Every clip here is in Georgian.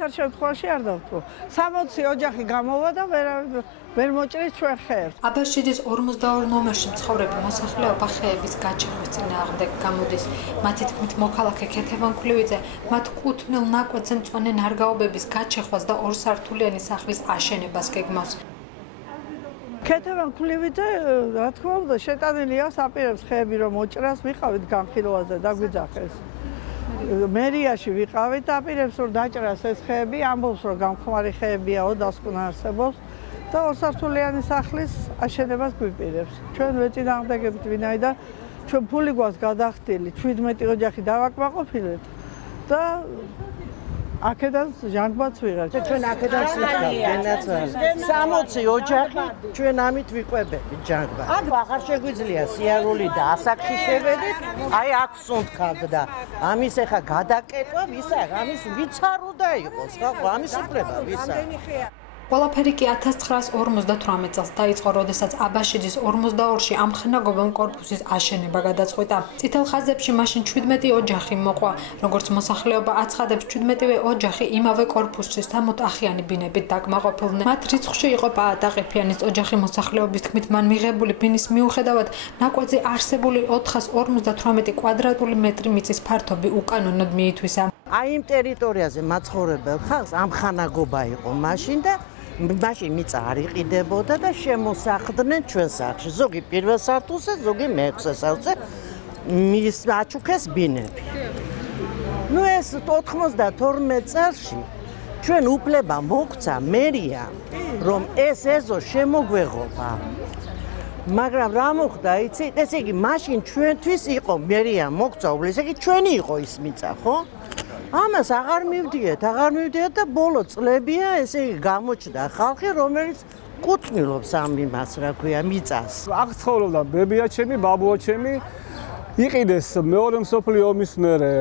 არათარ შემთხვევაში არ დავთვალო. 60 ოჯახი გამოვა და ვერ მოჭრის ჩვენ ხეებს. აბაშიძის 42 ნომერში მცხოვრები მოსახლეობა ხეების გაჩეხვის წინააღმდეგ გამოდის. მათი თქმით, მოქალაქე ქეთევან კვლივიძე მათ კუთვნილ ნაკვეთზე მწვანე ნარგაობების გაჩეხვას და ორსართულიანი სახლის აშენებას გეგმავს. ქეთევან კვლივიძე, რა თქმა უნდა, შეტანილია, აპირებს ხეები რომ მოჭრას, ვიყავით განხილვაზე და გვიძახეს. მერიაში ვიყავით, აპირებს რომ დაჭრას ეს ხეები, ამბობს რომ გამხმარი ხეებიაო დასკვნა არსებობს და ორსართულიანი სახლის აშენებას გვიპირებს. ჩვენ ვეწინააღმდეგებთ, ვინაიდან ჩვენ ფული გვაქვს გადახდილი, 17 ოჯახი დავაკმაყოფილეთ და აქედან ჟანგბადს ვიღებთ. ჩვენ აქედან ვიღებთ 60 ოჯახი, ჩვენ ამით ვიყვებებით ჟანგბადს. აქ აღარ შეგვიძლია სიარული და ასაკში შევედით, აი აქ სუნთქავთ და ამის ეხა გადაკეტვა ვისა, ამის ვიცარო და იყოს, ხო, ამის უფლება ვისა. ყველაფერი კი 1958 წელს დაიწყო, როდესაც აბაშიძის 42-ში ამხნაგობამ კორპუსის აშენება გადაწყვიტა. წითელ ხაზებში მაშინ 17 ოჯახი მოყვა, როგორც მოსახლეობა აცხადებს, 17-ვე ოჯახი იმავე კორპუსში 60-ახიანი ბინებით დაკმაყოფილდნენ. მათ რიცხვში იყო პაატაყიფიანის ოჯახი. მოსახლეობის თქმით, მან მიღებული ბინის მიუხედავად ნაკვეთზე არსებული 458 კვადრატული მეტრი მიწის ფართობი უკანონოდ მიითვისა. აი იმ ტერიტორიაზე მაცხოვრებელ ხალხს ამხანაგობა იყო მაშინ და მაშინ მიწა არ იყიდებოდა და შემოსახლდნენ ჩვენ სახლში. ზოგი პირველ სართულზე, ზოგი მეექვსე სართულზე მის აჩუქეს ბინები. ნუ ეს 92 წელში ჩვენ უფლება მოგცა მერია, რომ ეს ეზო შემოგვეღობა. მაგრამ რა მოხდა, იცი? ესე იგი მაშინ ჩვენთვის იყო მერია მოგცა, ესე იგი ჩვენი იყო ის მიწა, ხო? ამას აღარ მივდიეთ და ბოლო წლებია ესე იგი გამოჩნდა ხალხი, რომელიც კუთვნილობს ამ იმას, რა ქვია, მიწას. აქ ცხოვრობდა ბებია ჩემი, ბაბუა ჩემი. იყიდეს მეორე მსოფლიო ომის მერე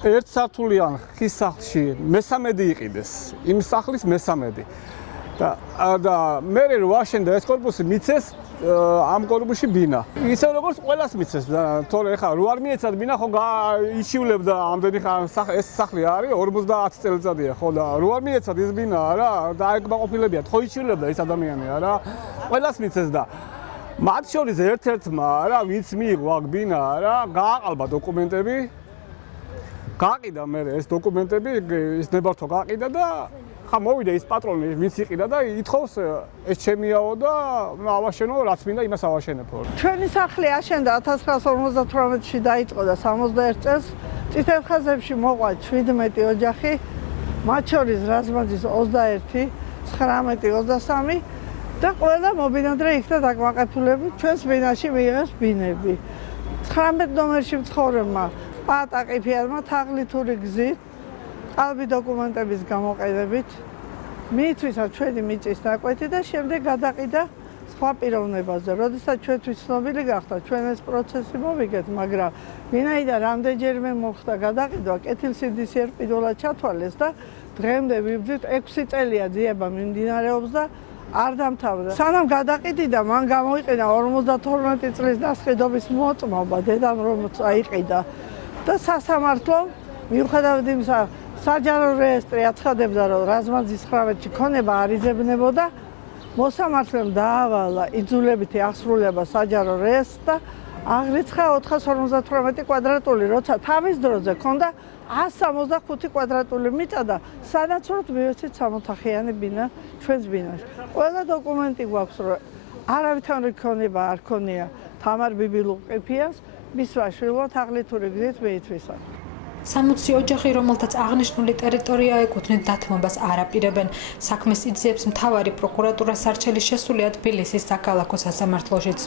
ერთსართულიან ხის სახლში მესამედი იყიდეს. იმ სახლის მესამედი. და მე რო ვაშენდა ეს კორპუსი მიცეს ამ კორპუსში ბინა. ისე როგორც ყველას მიცეს, თორე ხა რო არ მიეცათ ბინა, ხო იჩივლებდა ამდენი ეს სახლი არის 50 წელიწადია, ხო და რო არ მიეცათ ეს ბინა რა, დაეკმაყოფილებიათ, ხო იჩივლებდა ეს ადამიანი რა. ყველას მიცეს და მათ შორის ერთ-ერთმა რა, ვინც მიიღო აქ ბინა რა, გააყალბა დოკუმენტები. გაყიდა მე ეს დოკუმენტები, ის ნებართვა გაყიდა და ხა მოვიდა ის პატრონი, ვინც იყიდა და ითხოვს ეს ჩემიაო და ავაშენო, რაც მინდა იმას ავაშენებო. ჩვენი სახლი აშენდა 1958-ში დაიწყო და 61 წელს წითელ ხაზებში მოყვა 17 ოჯახი, მათ შორის რაზმაძის 21, 19, 23 და ყველა მობინადრე იქნა დაკმაყოფილებული, ჩვენს ბინაში მიიღეს ბინები. 19 ნომერში მცხოვრებმა პაატაყიფიანმა თაღლითური გზით ყალბი დოკუმენტების გამოყენებით მიითვისა ჩვენი მიწის ნაკვეთი და შემდეგ გადაყიდა სხვა პიროვნებაზე. როდესაც ჩვენთვის ცნობილი გახდა, ჩვენ ეს პროცესი მოვიგეთ, მაგრამ ვინაიდან რამდენჯერმე მოხდა გადაყიდვა, კეთილსინდისიერ პირველად ჩათვალეს და დღემდე ვიბრძვით 6 წელია ძიება მიმდინარეობს და არ დამთავრდა. სანამ გადაყიდიდა, მან გამოიყენა 52 წლის დასყიდობის მოწმობა, დედამ რომ აიყიდა და სასამართლო მიუხედავად იმისა, საჯარო რეესტრი აცხადებდა, რომ რაზმაძის 19-ში ქონება არ იძებნებოდა, მოსამართლემ დაავალა იძულებითი აღსრულება საჯარო რეესტრს და აღრიცხა 458 კვადრატული, როცა თავის დროზე ქონდა 165 კვადრატული მიწა და სანაცვლოდ მივეცით 60-ახიანი ბინა ჩვენს ბინაში. ყველა დოკუმენტი გვაქვს, რომ არავითარი ქონება არ ქონია თამარ ბიბილუყიფიანს, მის ვაშვილო თაღლითური გზით მიითვისა. 60 ოჯახი, რომელთაც აღნიშნული ტერიტორია ეკუთვნით, დათმობას არ აპირებენ. საქმეს იძიებს მთავარი პროკურატურა, სარჩელი შესულია თბილისის საქალაქო სასამართლოშიც.